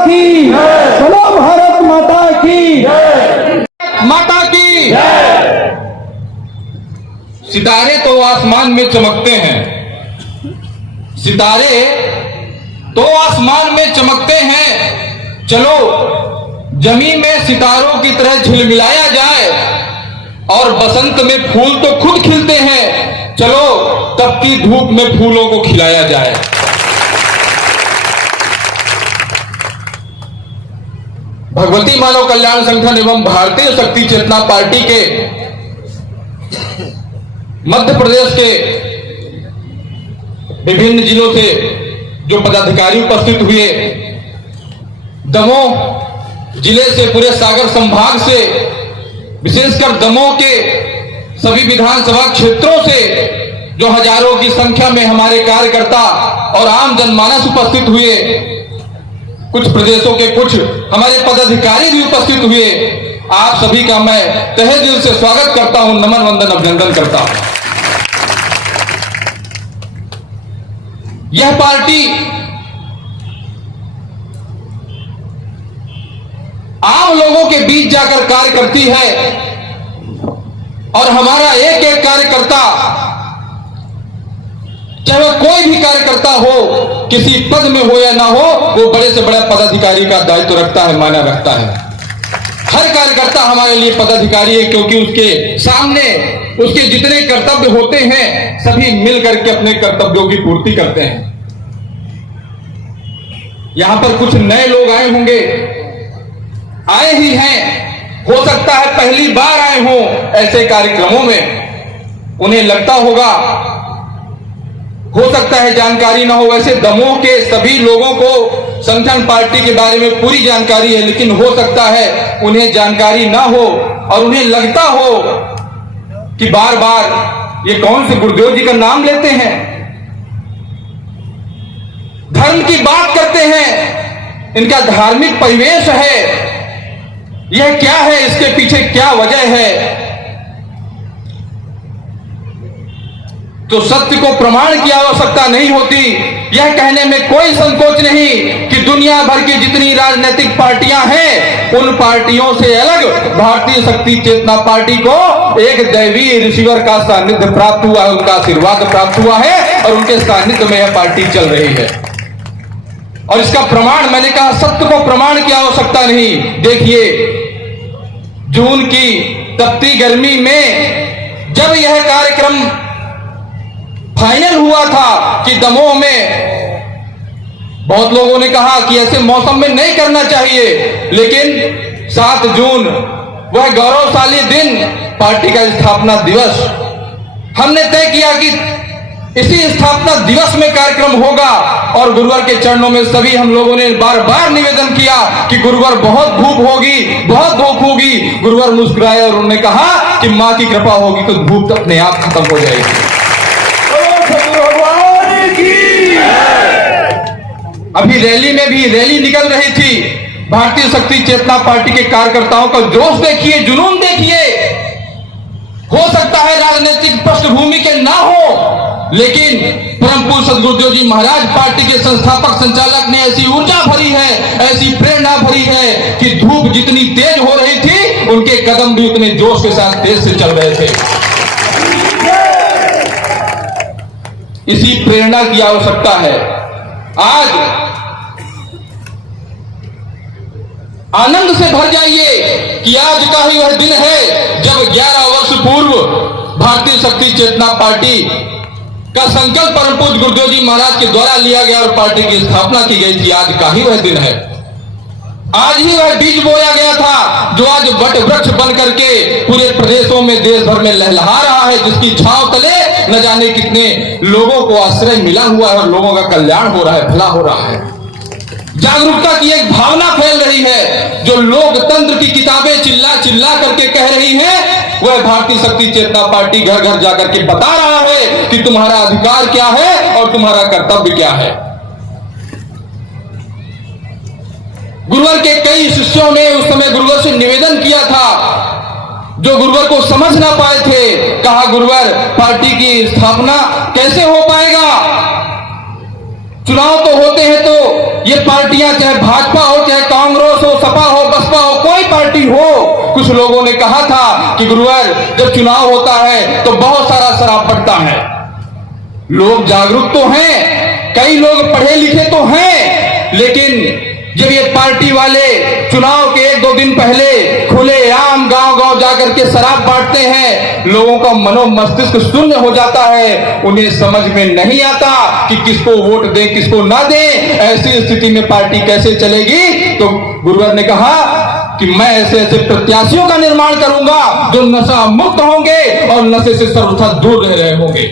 की, बोलो भारत माता की, माता की। सितारे तो आसमान में चमकते हैं, सितारे तो आसमान में चमकते हैं। चलो जमीन में सितारों की तरह झिलमिलाया जाए, और बसंत में फूल तो खुद खिलते हैं, चलो तब की धूप में फूलों को खिलाया जाए। भगवती मानव कल्याण संगठन एवं भारतीय शक्ति चेतना पार्टी के मध्य प्रदेश के विभिन्न जिलों से जो पदाधिकारी उपस्थित हुए, दमोह जिले से, पूरे सागर संभाग से, विशेषकर दमोह के सभी विधानसभा क्षेत्रों से जो हजारों की संख्या में हमारे कार्यकर्ता और आम जनमानस उपस्थित हुए, कुछ प्रदेशों के कुछ हमारे पदाधिकारी भी उपस्थित हुए, आप सभी का मैं तहे दिल से स्वागत करता हूं, नमन वंदन अभिनंदन करता हूं। यह पार्टी आम लोगों के बीच जाकर कार्य करती है, और हमारा एक एक कार्यकर्ता, चाहे वह कोई भी कार्यकर्ता हो, किसी पद में हो या ना हो, वो बड़े से बड़ा पदाधिकारी का दायित्व रखता है, माना रखता है। हर कार्यकर्ता हमारे लिए पदाधिकारी है, क्योंकि उसके सामने उसके जितने कर्तव्य होते हैं, सभी मिलकर के अपने कर्तव्यों की पूर्ति करते हैं। यहां पर कुछ नए लोग आए होंगे, आए ही हैं, हो सकता है पहली बार आए हों ऐसे कार्यक्रमों में, उन्हें लगता होगा, हो सकता है जानकारी ना हो। वैसे दमोह के सभी लोगों को संगठन पार्टी के बारे में पूरी जानकारी है, लेकिन हो सकता है उन्हें जानकारी ना हो और उन्हें लगता हो कि बार बार ये कौन से गुरुदेव जी का नाम लेते हैं, धर्म की बात करते हैं, इनका धार्मिक परिवेश है, यह क्या है, इसके पीछे क्या वजह है। तो सत्य को प्रमाण की आवश्यकता नहीं होती। यह कहने में कोई संकोच नहीं कि दुनिया भर की जितनी राजनीतिक पार्टियां हैं, उन पार्टियों से अलग भारतीय शक्ति चेतना पार्टी को एक दैवीय रिसीवर का सानिध्य प्राप्त हुआ है, उनका आशीर्वाद प्राप्त हुआ है, और उनके सानिध्य में यह पार्टी चल रही है। और इसका प्रमाण, मैंने कहा सत्य को प्रमाण की आवश्यकता नहीं। देखिए, जून की तपती गर्मी में जब यह कार्यक्रम फाइनल हुआ था कि दमोह में, बहुत लोगों ने कहा कि ऐसे मौसम में नहीं करना चाहिए, लेकिन 7 जून वह गौरवशाली दिन, पार्टी का स्थापना दिवस, हमने तय किया कि इसी स्थापना दिवस में कार्यक्रम होगा। और गुरुवर के चरणों में सभी हम लोगों ने बार बार निवेदन किया कि गुरुवर बहुत धूप होगी, बहुत धूप होगी। गुरुवर मुस्कुराए और उन्होंने कहा कि मां की कृपा होगी तो धूप अपने आप खत्म हो जाएगी। अभी रैली में भी रैली निकल रही थी, भारतीय शक्ति चेतना पार्टी के कार्यकर्ताओं का जोश देखिए, जुनून देखिए। हो सकता है राजनीतिक पृष्ठभूमि के ना हो, लेकिन परम पूज्य सद्गुरुदेव जी महाराज पार्टी के संस्थापक संचालक ने ऐसी ऊर्जा भरी है, ऐसी प्रेरणा भरी है कि धूप जितनी तेज हो रही थी, उनके कदम भी उतने जोश के साथ तेज से चल रहे थे। इसी प्रेरणा की आवश्यकता है। आज आनंद से भर जाइए कि आज का ही वह दिन है जब 11 वर्ष पूर्व भारतीय शक्ति चेतना पार्टी का संकल्प परम पूज्य गुरुदेव जी महाराज के द्वारा लिया गया और पार्टी की स्थापना की गई थी। आज का ही वह दिन है, आज ही वह बीज बोया गया था जो आज वट वृक्ष बन करके पूरे प्रदेशों में, देश भर में लहलहा रहा है, जिसकी छांव तले न जाने कितने लोगों को आश्रय मिला हुआ है और लोगों का कल्याण हो रहा है, भला हो रहा है। जागरूकता की एक भावना फैल रही है। जो लोकतंत्र की किताबें चिल्ला चिल्ला करके कह रही हैं, वह भारतीय शक्ति चेतना पार्टी घर घर जाकर के बता रहा है कि तुम्हारा अधिकार क्या है और तुम्हारा कर्तव्य क्या है। गुरुवर के कई शिष्यों ने उस समय गुरुवर से निवेदन किया था, जो गुरुवर को समझ ना पाए थे। कहा, गुरुवर पार्टी की स्थापना कैसे हो पाएगा? चुनाव तो होते हैं तो ये पार्टियां चाहे भाजपा हो, चाहे कांग्रेस हो, सपा हो, बसपा हो, कोई पार्टी हो, कुछ लोगों ने कहा था कि गुरुवर जब चुनाव होता है तो बहुत सारा शराब पड़ता है। लोग जागरूक तो हैं, कई लोग पढ़े लिखे तो हैं, लेकिन जब ये पार्टी वाले चुनाव के 1-2 दिन पहले खुलेआम गांव-गांव जाकर के शराब बांटते हैं, लोगों का मनोमस्तिष्क शून्य हो जाता है। उन्हें समझ में नहीं आता कि किसको वोट दें, किसको ना दें। ऐसी स्थिति में पार्टी कैसे चलेगी? तो गुरुवर ने कहा कि मैं ऐसे ऐसे प्रत्याशियों का निर्माण करूंगा जो नशा मुक्त होंगे और नशे से सर्वथा दूर रह रहे होंगे।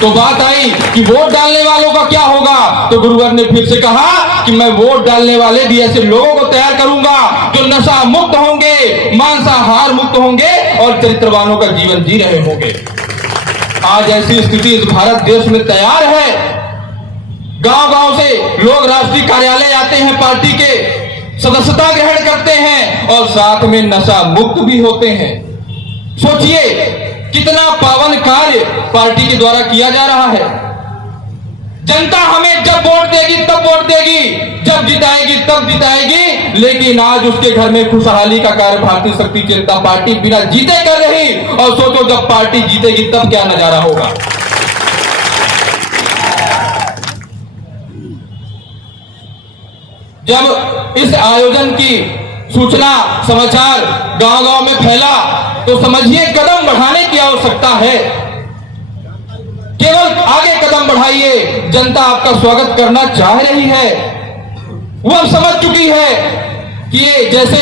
तो बात आई कि वोट डालने वालों का क्या होगा? तो गुरुवर ने फिर से कहा कि मैं वोट डालने वाले भी ऐसे लोगों को तैयार करूंगा जो नशा मुक्त होंगे, मांसाहार मुक्त होंगे और चरित्रवानों का जीवन जी रहे होंगे। आज ऐसी स्थिति इस भारत देश में तैयार है। गांव-गांव से लोग राष्ट्रीय कार्यालय आते हैं, पार्टी के सदस्यता ग्रहण करते हैं और साथ में नशा मुक्त भी होते हैं। सोचिए कितना पावन कार्य पार्टी के द्वारा किया जा रहा है। जनता हमें जब वोट देगी तब वोट देगी, जब जिताएगी तब जिताएगी, लेकिन आज उसके घर में खुशहाली का कार्य भारतीय शक्ति जनता पार्टी बिना जीते कर रही। और सोचो जब पार्टी जीतेगी तब क्या नजारा होगा। जब इस आयोजन की सूचना समाचार गांव-गांव में फैला तो समझिए कदम बढ़ाने की आवश्यकता है। केवल आगे कदम बढ़ाइए, जनता आपका स्वागत करना चाह रही है। वो अब समझ चुकी है कि ये जैसे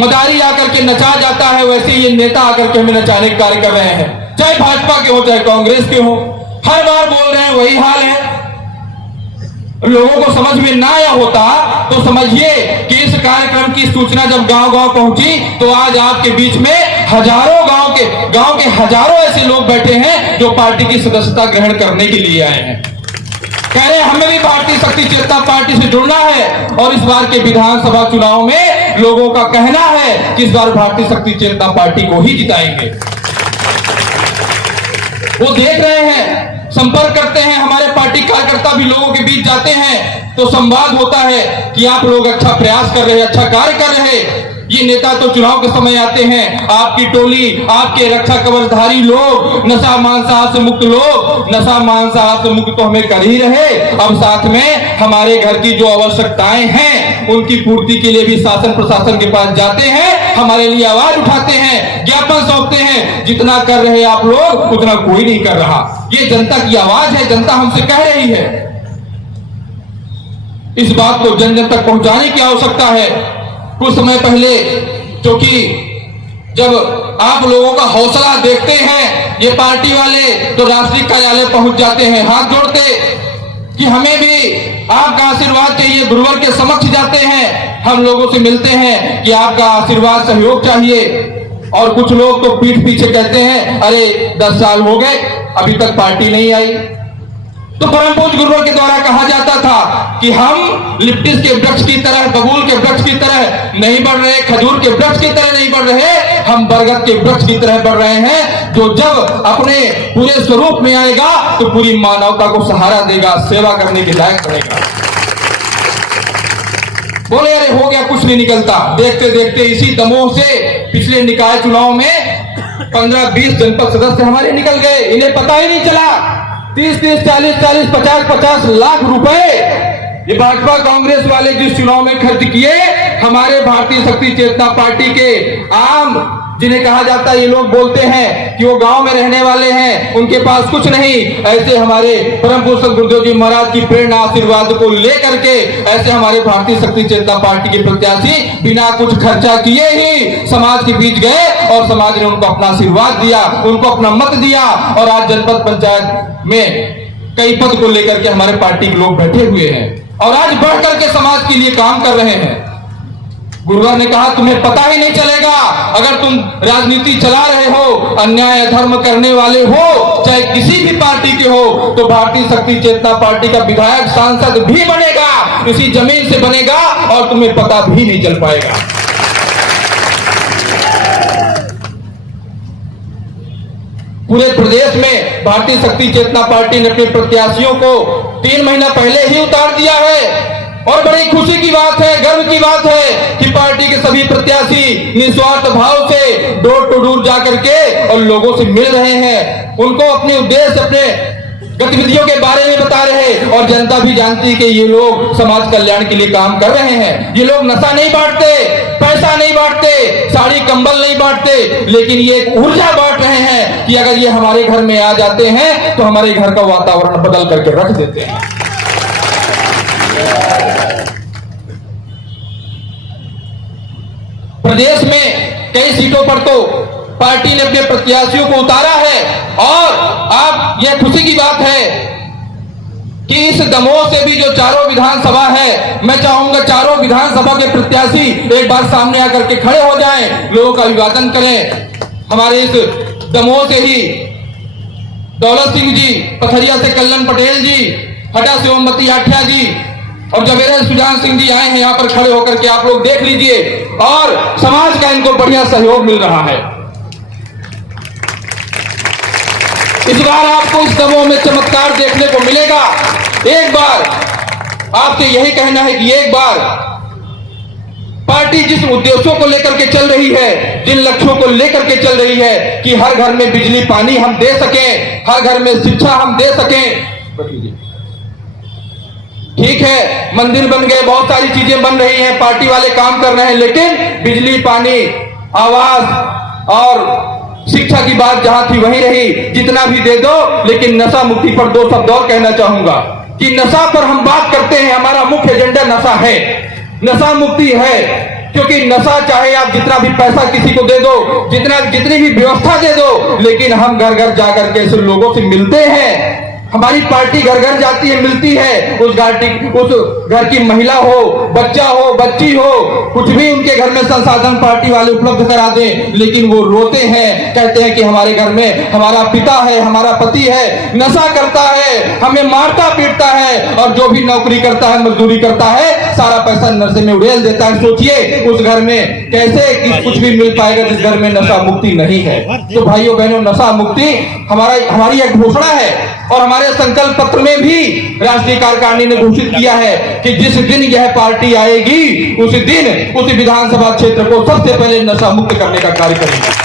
मदारी आकर के नचा जाता है, वैसे ये नेता आकर के हमें नचाने का कार्य कर रहे हैं। चाहे भाजपा के हो, चाहे कांग्रेस के हो, हर बार बोल रहे हैं वही हाल है। लोगों को समझ में ना आया होता तो समझिए कि इस कार्यक्रम की सूचना जब गांव-गांव पहुंची तो आज आपके बीच में हजारों गांव के हजारों ऐसे लोग बैठे हैं जो पार्टी की सदस्यता ग्रहण करने के लिए आए हैं। कह रहे हैं हमें भी भारतीय शक्ति चेतना पार्टी से जुड़ना है और इस बार के विधानसभा चुनाव में लोगों का कहना है कि इस बार भारतीय शक्ति चेतना पार्टी को ही जिताएंगे। वो देख रहे हैं, संपर्क करते हैं, हमारे पार्टी कार्यकर्ता भी लोगों के बीच जाते हैं तो संवाद होता है कि आप लोग अच्छा प्रयास कर रहे हैं, अच्छा कार्य कर रहे हैं। ये नेता तो चुनाव के समय आते हैं, आपकी टोली, आपके रक्षा कवचधारी लोग, नशा मांसाहार से मुक्त लोग, नशा मांसाहार से मुक्त तो हमें कर ही रहे, अब साथ में हमारे घर की जो आवश्यकताएं हैं उनकी पूर्ति के लिए भी शासन प्रशासन के पास जाते हैं, हमारे लिए आवाज उठाते हैं, ज्ञापन सौंपते हैं। जितना कर रहे आप लोग उतना कोई नहीं कर रहा। ये जनता की आवाज है, जनता हमसे कह रही है। इस बात को जन जन तक पहुंचाने की आवश्यकता है। कुछ समय पहले, क्योंकि जब आप लोगों का हौसला देखते हैं ये पार्टी वाले तो राष्ट्रीय कार्यालय पहुंच जाते हैं हाथ जोड़ते कि हमें भी आपका आशीर्वाद चाहिए। गुरुवर के समक्ष जाते हैं, हम लोगों से मिलते हैं कि आपका आशीर्वाद सहयोग चाहिए। और कुछ लोग तो पीठ पीछे कहते हैं अरे 10 साल हो गए अभी तक पार्टी नहीं आई। तो परम पूज्य गुरुवर के द्वारा कहा जाता था कि हम लिप्टिस के वृक्ष की तरह, बबूल के वृक्ष की तरह नहीं बढ़ रहे, खजूर के वृक्ष की तरह नहीं बढ़ रहे, हम बरगद के वृक्ष की तरह बढ़ रहे हैं जो जब अपने पूरे स्वरूप में आएगा तो पूरी मानवता को सहारा देगा, सेवा करने के लायक बनेगा। बोले अरे हो गया, कुछ नहीं निकलता। देखते देखते इसी दमोह से पिछले निकाय चुनाव में 15-20 जनपद सदस्य हमारे निकल गए, इन्हें पता ही नहीं चला। 30-30, 40-40, 50-50 लाख रुपए ये भाजपा कांग्रेस वाले जिस चुनाव में खर्च किए, हमारे भारतीय शक्ति चेतना पार्टी के आम, जिन्हें कहा जाता है, ये लोग बोलते हैं कि वो गांव में रहने वाले हैं, उनके पास कुछ नहीं, ऐसे हमारे परम पूज्य गुरुदेव जी महाराज की प्रेरणा आशीर्वाद को लेकर के ऐसे हमारे भारतीय शक्ति चेतना पार्टी के प्रत्याशी बिना कुछ खर्चा किए ही समाज के बीच गए और समाज ने उनको अपना आशीर्वाद दिया, उनको अपना मत दिया। और आज जनपद पंचायत में कई पद को लेकर के हमारे पार्टी के लोग बैठे हुए हैं और आज बढ़ करके समाज के लिए काम कर रहे हैं। गुरुवर ने कहा तुम्हें पता ही नहीं चलेगा अगर तुम राजनीति चला रहे हो, अन्याय अधर्म करने वाले हो, चाहे किसी भी पार्टी के हो, तो भारतीय शक्ति चेतना पार्टी का विधायक सांसद भी बनेगा, इसी जमीन से बनेगा और तुम्हें पता भी नहीं चल पाएगा। पूरे प्रदेश में भारतीय शक्ति चेतना पार्टी ने अपने प्रत्याशियों को 3 महीना पहले ही उतार दिया है। और बड़ी खुशी की बात है, गर्व की बात है कि पार्टी के सभी प्रत्याशी निस्वार्थ भाव से डोर टू डोर जाकर के और लोगों से मिल रहे हैं, उनको अपने उद्देश्य, अपने गतिविधियों के बारे में बता रहे हैं। और जनता भी जानती है कि ये लोग समाज कल्याण के लिए काम कर रहे हैं। ये लोग नशा नहीं बांटते, पैसा नहीं बांटते, साड़ी कंबल नहीं बांटते, लेकिन ये एक ऊर्जा बांट रहे हैं कि अगर ये हमारे घर में आ जाते हैं तो हमारे घर का वातावरण बदल करके रख देते हैं। प्रदेश में कई सीटों पर तो पार्टी ने अपने प्रत्याशियों को उतारा है। और आप, यह खुशी की बात है कि इस दमोह से भी जो चारों विधानसभा है, मैं चाहूंगा चारों विधानसभा के प्रत्याशी एक बार सामने आकर के खड़े हो जाएं, लोगों का अभिवादन करें। हमारे इस दमोह से ही दौलत सिंह जी, पथरिया से कल्याण पटेल जी, हटा से ओमवती आठिया जी और जवेरा सुजान सिंह जी आए हैं यहाँ पर खड़े होकर के, आप लोग देख लीजिए। और समाज का इनको बढ़िया सहयोग मिल रहा है। इस बार आपको इस दमोह में चमत्कार देखने को मिलेगा। एक बार आपसे यही कहना है कि एक बार पार्टी जिस उद्देश्यों को लेकर के चल रही है, जिन लक्ष्यों को लेकर के चल रही है कि हर घर में बिजली पानी हम दे सकें, हर घर में शिक्षा हम दे सकें। ठीक है, मंदिर बन गए, बहुत सारी चीजें बन रही हैं, पार्टी वाले काम कर रहे हैं, लेकिन बिजली पानी, आवास और शिक्षा की बात जहां थी वहीं रही। जितना भी दे दो, लेकिन नशा मुक्ति पर 2 शब्द और कहना चाहूंगा कि नशा पर हम बात करते हैं, हमारा मुख्य एजेंडा नशा है, नशा मुक्ति है। क्योंकि नशा, चाहे आप जितना भी पैसा किसी को दे दो, जितनी भी व्यवस्था दे दो, लेकिन हम घर घर जाकर के ऐसे लोगों से मिलते हैं। हमारी पार्टी घर घर जाती है, मिलती है। उस घर की महिला हो, बच्चा हो, बच्ची हो, कुछ भी उनके घर में संसाधन पार्टी वाले उपलब्ध करा दें, लेकिन वो रोते हैं, कहते हैं कि हमारे घर में हमारा पिता है, हमारा पति है, नशा करता है, हमें मारता पीटता है, और जो भी नौकरी करता है, मजदूरी करता है, सारा पैसा नशे में उड़ेल देता है। सोचिए उस घर में कैसे कुछ भी मिल पाएगा जिस घर में नशा मुक्ति नहीं है। तो भाइयों बहनों, नशा मुक्ति हमारी एक घोषणा है। और हमारे संकल्प पत्र में भी राष्ट्रीय कार्यकारिणी ने घोषित किया है कि जिस दिन यह पार्टी आएगी, उस दिन उस विधानसभा क्षेत्र को सबसे पहले नशा मुक्त करने का कार्य करेंगे।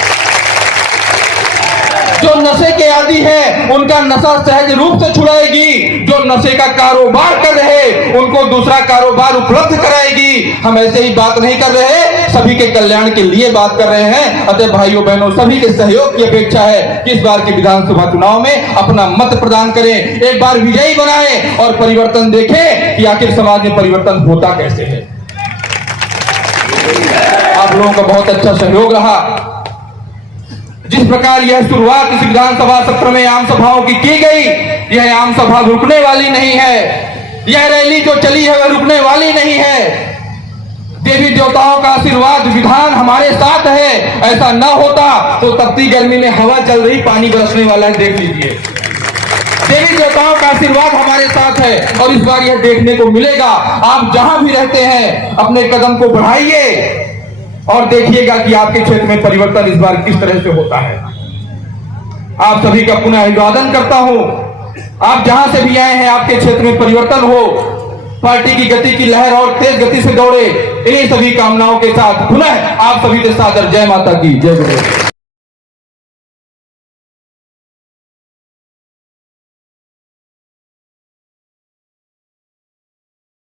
जो नशे के आदी हैं, उनका नशा सहज रूप से छुड़ाएगी। जो नशे का कारोबार कर रहे, उनको दूसरा कारोबार उपलब्ध कराएगी। हम ऐसे ही बात नहीं कर रहे, सभी के कल्याण के लिए बात कर रहे हैं। अतः भाइयों बहनों, सभी के सहयोग की अपेक्षा है कि इस बार के विधानसभा चुनाव में अपना मत प्रदान करें, एक बार विजयी बनाएं और परिवर्तन देखें कि आखिर समाज में परिवर्तन होता कैसे है। आप लोगों का बहुत अच्छा सहयोग रहा। जिस प्रकार यह शुरुआत इस विधानसभा सत्र में आम सभाओं की गई, यह आम सभा रुकने वाली नहीं है। यह रैली जो चली है वह रुकने वाली नहीं है। देवी देवताओं का आशीर्वाद, विधान हमारे साथ है। ऐसा ना होता तो तपती गर्मी में हवा चल रही, पानी बरसने वाला है, देख लीजिए। देवी देवताओं का आशीर्वाद हमारे साथ है और इस बार यह देखने को मिलेगा। आप जहां भी रहते हैं अपने कदम को बढ़ाइए और देखिएगा कि आपके क्षेत्र में परिवर्तन इस बार किस तरह से होता है। आप सभी का पुनः अभिवादन करता हूं। आप जहां से भी आए हैं, आपके क्षेत्र में परिवर्तन हो, पार्टी की गति की लहर और तेज गति से दौड़े, इन्हीं सभी कामनाओं के साथ पुनः आप सभी के साथ जय माता की जय गुरु।